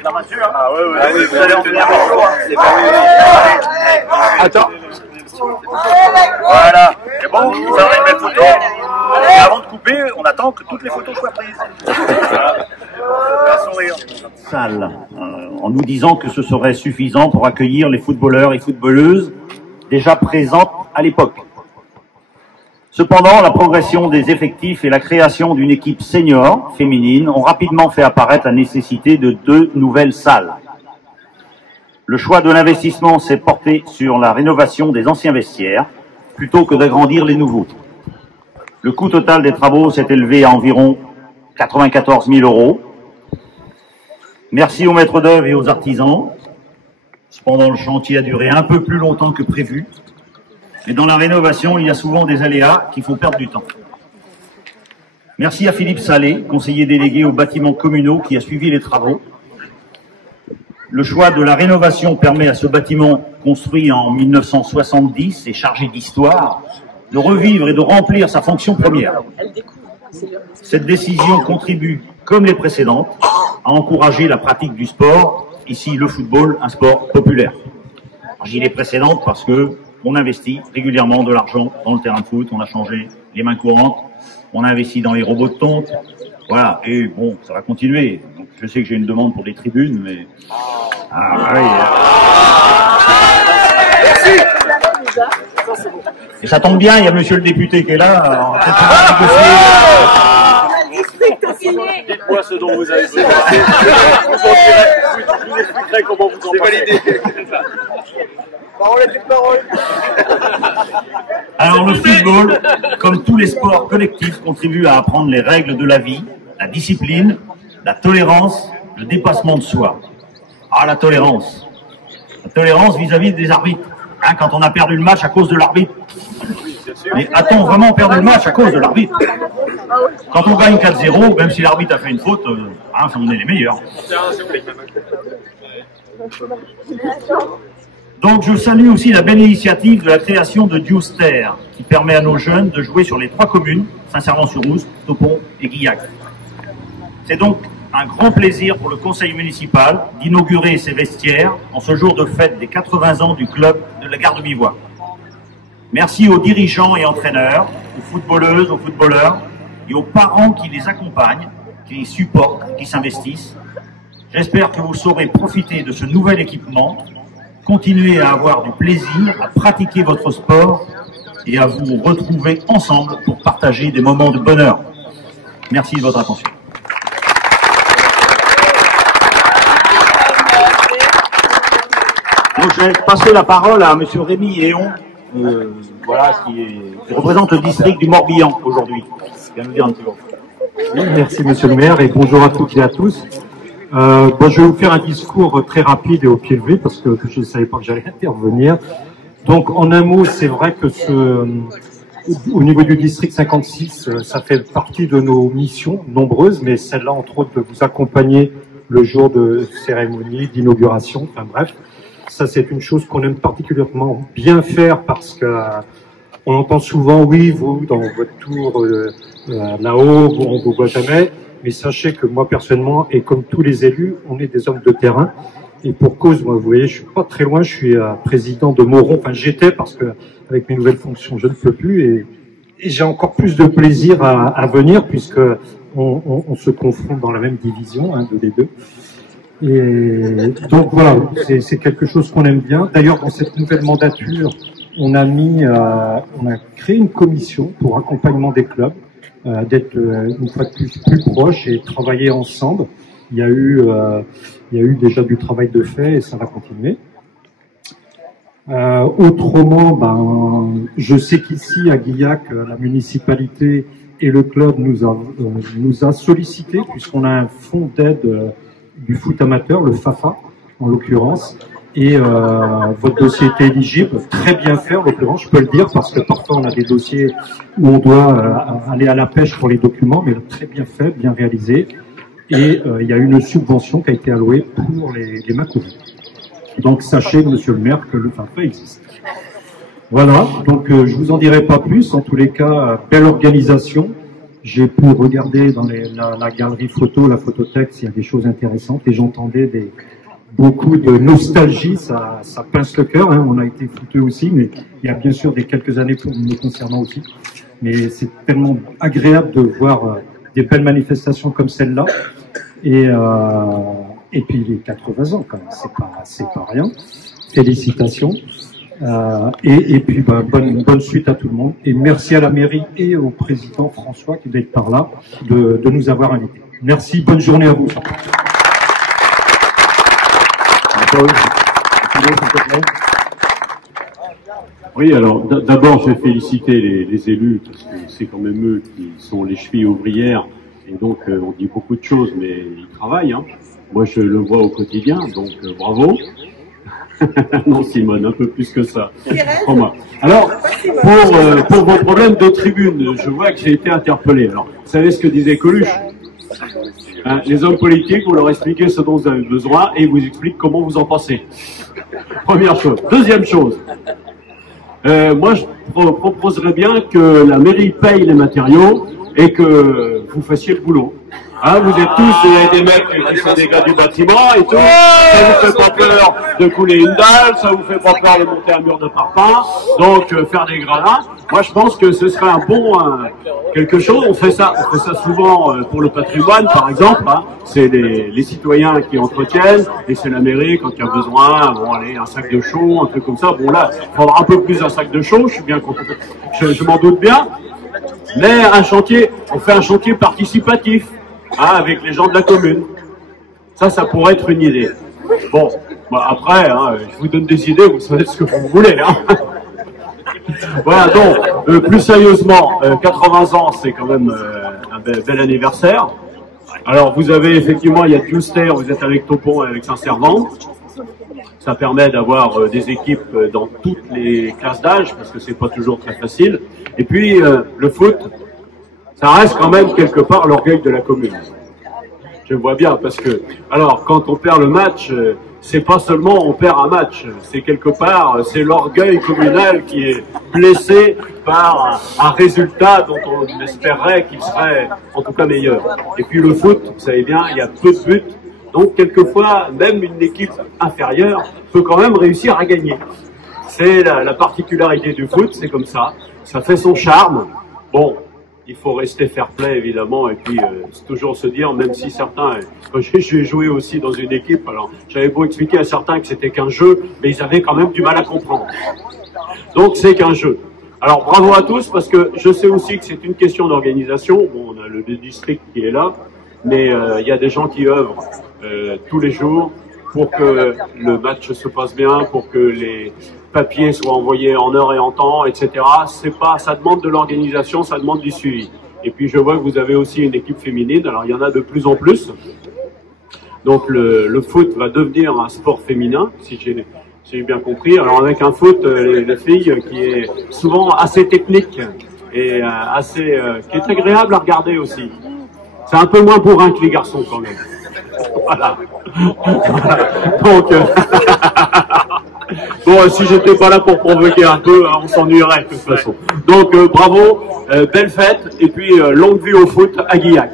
mettre la main dessus. Hein. Ah oui, vous allez en finir. Attends. Voilà. C'est bon, vous avez une belle photo. Et avant de couper, on attend que toutes les photos soient prises. Salle, en nous disant que ce serait suffisant pour accueillir les footballeurs et footballeuses déjà présentes à l'époque. Cependant, la progression des effectifs et la création d'une équipe senior féminine ont rapidement fait apparaître la nécessité de 2 nouvelles salles. Le choix de l'investissement s'est porté sur la rénovation des anciens vestiaires plutôt que d'agrandir les nouveaux. Le coût total des travaux s'est élevé à environ 94 000 €. Merci aux maîtres d'œuvre et aux artisans. Cependant, le chantier a duré un peu plus longtemps que prévu. Mais dans la rénovation, il y a souvent des aléas qui font perdre du temps. Merci à Philippe Salé, conseiller délégué aux bâtiments communaux, qui a suivi les travaux. Le choix de la rénovation permet à ce bâtiment construit en 1970 et chargé d'histoire de revivre et de remplir sa fonction première. Cette décision contribue, comme les précédentes, à encourager la pratique du sport, ici le football, un sport populaire. Je dis les précédentes parce que on investit régulièrement de l'argent dans le terrain de foot, on a changé les mains courantes, on a investi dans les robots de tonte, voilà, et bon, ça va continuer. Donc, je sais que j'ai une demande pour des tribunes, mais... Ah oui. Merci. Et ça tombe bien, il y a monsieur le député qui est là. Dites-moi ce dont vous avez besoin. Je vous expliquerai comment vous en parlez. Alors le football, comme tous les sports collectifs, contribue à apprendre les règles de la vie, la discipline, la tolérance, le dépassement de soi. Ah, la tolérance. La tolérance vis-à-vis des arbitres. Hein, quand on a perdu le match à cause de l'arbitre. Mais a-t-on vraiment perdu le match à cause de l'arbitre? Quand on gagne 4-0, même si l'arbitre a fait une faute, hein, on est les meilleurs. Donc je salue aussi la belle initiative de la création de Diouster, qui permet à nos jeunes de jouer sur les 3 communes, Saint-Servant-sur-Oust, Topon et Guillac. C'est donc un grand plaisir pour le conseil municipal d'inaugurer ces vestiaires en ce jour de fête des 80 ans du club de la Gare de Mivois. Merci aux dirigeants et entraîneurs, aux footballeuses, aux footballeurs et aux parents qui les accompagnent, qui les supportent, qui s'investissent. J'espère que vous saurez profiter de ce nouvel équipement, continuer à avoir du plaisir, à pratiquer votre sport et à vous retrouver ensemble pour partager des moments de bonheur. Merci de votre attention. Donc, je vais passer la parole à M. Rémi Héon, voilà, qui représente le district du Morbihan aujourd'hui. Il va nous dire un petit mot. Oui, merci Monsieur le maire et bonjour à toutes et à tous. Je vais vous faire un discours très rapide et au pied levé parce que je ne savais pas que j'allais intervenir. Donc en un mot, c'est vrai que au niveau du district 56, ça fait partie de nos missions nombreuses, mais celle-là entre autres de vous accompagner le jour de cérémonie, d'inauguration, enfin bref. Ça, c'est une chose qu'on aime particulièrement bien faire parce que on entend souvent, oui, vous, dans votre tour là-haut, on ne vous voit jamais. Mais sachez que moi, personnellement, et comme tous les élus, on est des hommes de terrain. Et pour cause, moi, vous voyez, je suis pas très loin, je suis président de Moron. Enfin, j'étais parce que avec mes nouvelles fonctions, je ne peux plus. Et j'ai encore plus de plaisir à venir puisque on se confronte dans la même division, hein, de les deux. Et donc voilà, c'est quelque chose qu'on aime bien. D'ailleurs, dans cette nouvelle mandature, on a créé une commission pour accompagnement des clubs, d'être une fois de plus proche et travailler ensemble. Il y a eu déjà du travail de fait et ça va continuer. Autrement, je sais qu'ici à Guillac, la municipalité et le club nous a sollicité puisqu'on a un fonds d'aide du foot amateur, le FAFA en l'occurrence, et votre dossier était éligible, très bien fait en l'occurrence, je peux le dire, parce que parfois on a des dossiers où on doit aller à la pêche pour les documents, mais très bien fait, bien réalisé, et il y a une subvention qui a été allouée pour les Macouris. Donc sachez, monsieur le maire, que le FAFA existe. Voilà, donc je vous en dirai pas plus, en tous les cas, belle organisation, J'ai pu regarder dans la galerie photo, la photothèque, s'il y a des choses intéressantes, et j'entendais beaucoup de nostalgie, ça pince le cœur, hein. On a été foutus aussi, mais il y a bien sûr quelques années pour nous concernant aussi. Mais c'est tellement agréable de voir des belles manifestations comme celle-là. Et puis les 80 ans quand même, c'est pas rien. Félicitations. Et puis bonne suite à tout le monde. Et merci à la mairie et au président François qui doit être par là de nous avoir invités. Merci, bonne journée à vous. Oui, alors d'abord je vais féliciter les élus parce que c'est quand même eux qui sont les chevilles ouvrières et donc on dit beaucoup de choses mais ils travaillent. Hein. Moi je le vois au quotidien donc bravo. Non Simone, un peu plus que ça. Pour moi. Alors pour vos problèmes de tribune, je vois que j'ai été interpellé. Alors vous savez ce que disait Coluche? Hein, les hommes politiques, vous leur expliquez ce dont vous avez besoin et ils vous expliquent comment vous en pensez. Première chose. Deuxième chose. Moi, je proposerais bien que la mairie paye les matériaux et que vous fassiez le boulot. Hein, vous êtes tous des mecs qui sont des gars du bâtiment et tout. Ça vous fait pas peur de couler une dalle, ça vous fait pas peur de monter un mur de parpaing. Donc, faire des gradins. Moi, je pense que ce serait un bon quelque chose. On fait ça souvent pour le patrimoine, par exemple. Hein. C'est les citoyens qui entretiennent et c'est la mairie quand il y a besoin. Bon, allez, un sac de chaux, un truc comme ça. Bon, là, il faudra un peu plus un sac de chaux. Je suis bien content. Je m'en doute bien. Mais on fait un chantier participatif. Hein, avec les gens de la commune. Ça pourrait être une idée. Bon, après, hein, je vous donne des idées, vous savez ce que vous voulez. Hein. Voilà, donc, plus sérieusement, 80 ans, c'est quand même un bel anniversaire. Alors, vous avez effectivement, il y a Tuster, vous êtes avec Topon et avec Saint-Servant. Ça permet d'avoir des équipes dans toutes les classes d'âge, parce que c'est pas toujours très facile. Et puis, le foot, ça reste quand même quelque part l'orgueil de la commune. Je vois bien, parce que, alors, quand on perd le match, c'est pas seulement on perd un match, c'est quelque part, c'est l'orgueil communal qui est blessé par un résultat dont on espérait qu'il serait en tout cas meilleur. Et puis le foot, vous savez bien, il y a peu de buts, donc quelquefois, même une équipe inférieure peut quand même réussir à gagner. C'est la particularité du foot, c'est comme ça fait son charme. Bon, il faut rester fair play évidemment et puis c'est toujours se dire, même si certains, quand j'ai joué aussi dans une équipe, alors j'avais beau expliquer à certains que c'était qu'un jeu, mais ils avaient quand même du mal à comprendre. Donc c'est qu'un jeu. Alors bravo à tous parce que je sais aussi que c'est une question d'organisation. Bon, on a le district qui est là, mais il y a des gens qui œuvrent tous les jours pour que le match se passe bien, pour que les papiers soient envoyés en heure et en temps, etc. Ça demande de l'organisation, ça demande du suivi. Et puis je vois que vous avez aussi une équipe féminine, alors il y en a de plus en plus. Donc le foot va devenir un sport féminin, si j'ai bien compris. Alors avec un foot, les filles, qui est souvent assez technique et qui est agréable à regarder aussi. C'est un peu moins bourrin que les garçons quand même. Voilà. Donc, bon, si j'étais pas là pour provoquer un peu, on s'ennuierait de toute façon. Donc, bravo, belle fête, et puis longue vie au foot à Guillac.